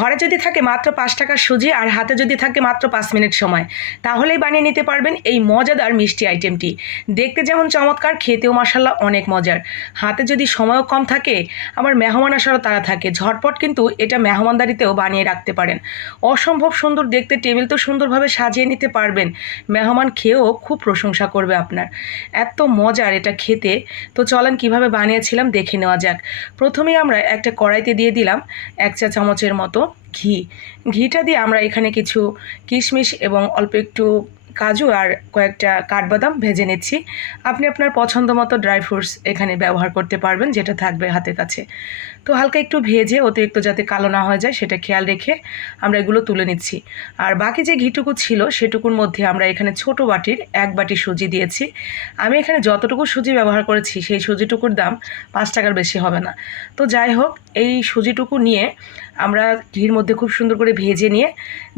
ঘরে যদি থাকে মাত্র পাঁচ টাকার সুজি আর হাতে যদি থাকে মাত্র পাঁচ মিনিট সময়, তাহলেই বানিয়ে নিতে পারবেন এই মজাদার মিষ্টি আইটেমটি। দেখতে যেমন চমৎকার, খেতেও মশাল্লা অনেক মজার। হাতে যদি সময়ও কম থাকে, আবার মেহমান আসারও তারা থাকে। ঝটপট কিন্তু এটা মেহমানদারিতেও বানিয়ে রাখতে পারেন। অসম্ভব সুন্দর দেখতে, টেবিল তো সুন্দরভাবে সাজিয়ে নিতে পারবেন। মেহমান খেয়েও খুব প্রশংসা করবে আপনার। এত মজার এটা খেতে। তো চলেন কীভাবে বানিয়েছিলাম দেখে নেওয়া যাক। প্রথমেই আমরা একটা কড়াইতে দিয়ে দিলাম এক চা চামচের মতো। ঘি। ঘিটা দিয়ে আমরা এখানে কিছু কিশমিশ এবং অল্প একটু কাজু আর কয়েকটা কাঠবাদাম ভেজে নিচ্ছি। আপনি আপনার পছন্দ মতো ড্রাই ফ্রুটস এখানে ব্যবহার করতে পারবেন, যেটা থাকবে হাতের কাছে। তো হালকা একটু ভেজে অতিরিক্ত যাতে কালো না হয়ে যায়, সেটা খেয়াল রেখে আমরা এগুলো তুলে নিচ্ছি। আর বাকি যে ঘিটুকু ছিল, সেটুকুর মধ্যে আমরা এখানে ছোট বাটির এক বাটি সুজি দিয়েছি। আমি এখানে যতটুকু সুজি ব্যবহার করেছি, সেই সুজিটুকুর দাম পাঁচ টাকার বেশি হবে না। তো যাই হোক, এই সুজিটুকু নিয়ে আমরা ঘির মধ্যে খুব সুন্দর করে ভেজে নিয়ে,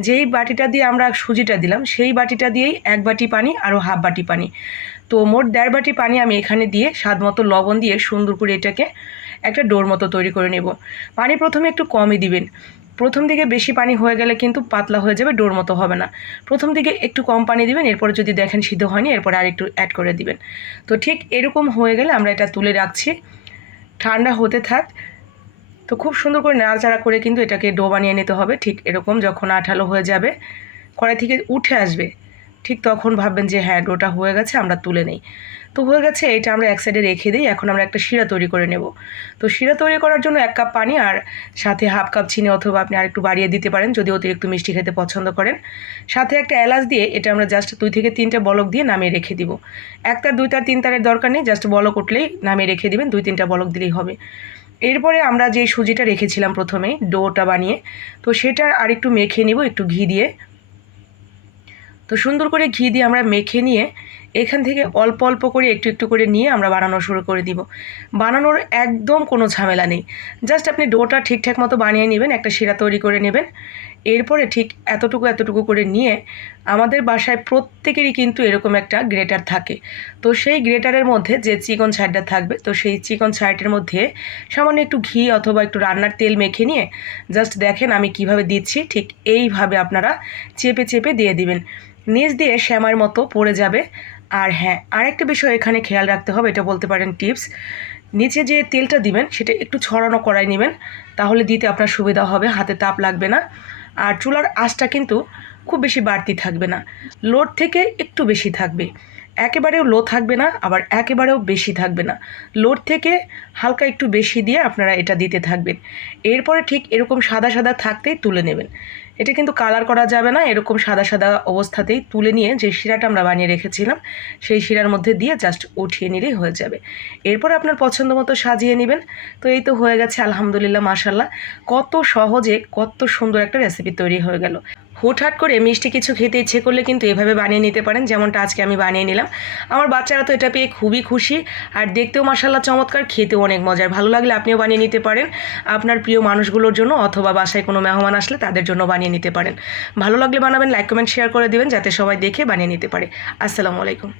যেই বাটিটা দিয়ে আমরা সুজিটা দিলাম, সেই বাটিটা দিয়েই এক বাটি পানি আরও হাফ বাটি পানি। তো মোট দেড় বাটি পানি আমি এখানে দিয়ে স্বাদ মতো লবণ দিয়ে সুন্দর করে এটাকে একটা ডোর মতো তৈরি করে নেব। পানি প্রথমে একটু কমই দিবেন। প্রথম দিকে বেশি পানি হয়ে গেলে কিন্তু পাতলা হয়ে যাবে, ডোর মতো হবে না। প্রথম দিকে একটু কম পানি দিবেন, এরপরে যদি দেখেন সিদ্ধ হয়নি, এরপরে আর একটু অ্যাড করে দিবেন। তো ঠিক এরকম হয়ে গেলে আমরা এটা তুলে রাখছি। ঠান্ডা হতে থাক। তো খুব সুন্দর করে নাড়াচাড়া করে কিন্তু এটাকে ডো বানিয়ে নিতে হবে। ঠিক এরকম যখন আঠালো হয়ে যাবে, কড়াই থেকে উঠে আসবে। ঠিক তখন ভাববেন যে হ্যাঁ ডোটা হয়ে গেছে, আমরা তুলে নেই। তো হয়ে গেছে, এটা আমরা এক সাইডে রেখে দিই, এখন আমরা একটা শিরা তৈরি করে নেব। তো শিরা তৈরি করার জন্য এক কাপ পানি আর সাথে হাফ কাপ চিনি অথবা আপনি আর একটু বাড়িয়ে দিতে পারেন, যদি অতিরিক্ত মিষ্টি খেতে পছন্দ করেন। সাথে একটা এলাচ দিয়ে এটা আমরা জাস্ট দুই থেকে তিনটে বলক দিয়ে নামিয়ে রেখে দিব। এক তার দুই তার তিন তারের দরকার নেই জাস্ট বলক উঠলেই নামিয়ে রেখে দিবেন, দুই, তিনটা বলক দিলেই হবে। এরপরে আমরা যে সুজিটা রেখেছিলাম প্রথমে ডোটা বানিয়ে, তো সেটা আর একটু মেখে নিব, একটু ঘি দিয়ে। তো সুন্দর করে ঘি দিয়ে আমরা মেখে নিয়ে এখান থেকে অল্প অল্প করে একটু একটু করে নিয়ে আমরা বানানো শুরু করে দিব। বানানোর একদম কোনো ঝামেলা নেই। জাস্ট আপনি ডোটা ঠিকঠাক মতো বানিয়ে নেবেন, একটা শিরা তৈরি করে নেবেন। এরপরে ঠিক এতটুকু এতটুকু করে নিয়ে আমাদের বাসায় প্রত্যেকেরই কিন্তু এরকম একটা গ্রেটার থাকে। তো সেই গ্রেটারের মধ্যে যে চিকন ছাইডটা থাকবে, তো সেই চিকন ছাইডের মধ্যে সামান্য একটু ঘি অথবা একটু রান্নার তেল মেখে নিয়ে জাস্ট দেখেন আমি কীভাবে দিচ্ছি, ঠিক এইভাবে আপনারা চেপে চেপে দিয়ে দিবেন। নিচ দিয়ে শ্যামার মতো পড়ে যাবে। আর হ্যাঁ আর একটা বিষয় এখানে খেয়াল রাখতে হবে, এটা বলতে পারেন টিপস। নিচে যে তেলটা দিবেন, সেটা একটু ছড়ানো করাই নেবেন, তাহলে দিতে আপনার সুবিধা হবে, হাতে তাপ লাগবে না। আর চুলার আঁচটা কিন্তু খুব বেশি বাড়তি থাকবে না, লোড থেকে একটু বেশি থাকবে। একেবারেও লো থাকবে না, আবার একেবারেও বেশি থাকবে না। লোড থেকে হালকা একটু বেশি দিয়ে আপনারা এটা দিতে থাকবেন। এরপরে ঠিক এরকম সাদা সাদা থাকতেই তুলে নেবেন। এটা কিন্তু কালার করা যাবে না, এরকম সাদা সাদা অবস্থাতেই তুলে নিয়ে যে শিরাটা আমরা বানিয়ে রেখেছিলাম, সেই শিরার মধ্যে দিয়ে জাস্ট উঠিয়ে নিলেই হয়ে যাবে। এরপর আপনার পছন্দ মতো সাজিয়ে নেবেন। তো এই তো হয়ে গেছে, আলহামদুলিল্লাহ মাশাল্লাহ কত সহজে, কত সুন্দর একটা রেসিপি তৈরি হয়ে গেল। হুটহাট করে মিষ্টি কিছু খেতে ইচ্ছে করলে কিন্তু এভাবে বানিয়ে নিতে পারেন, যেমনটা আজকে আমি বানিয়ে নিলাম। আমার বাচ্চারা তো এটা পেয়ে খুবই খুশি। আর দেখতেও মাসাল্লাহ চমৎকার, খেতেও অনেক মজার। ভালো লাগলে আপনিও বানিয়ে নিতে পারেন। আপনার প্রিয় মানুষগুলোর জন্য অথবা বাসায় কোনো মেহমান আসলে তাদের জন্য বানিয়ে নিতে পারেন। ভালো লাগলে বানাবেন, লাইক, কমেন্ট, শেয়ার করে দেবেন, যাতে সবাই দেখে বানিয়ে নিতে পারে। আসসালামু আলাইকুম।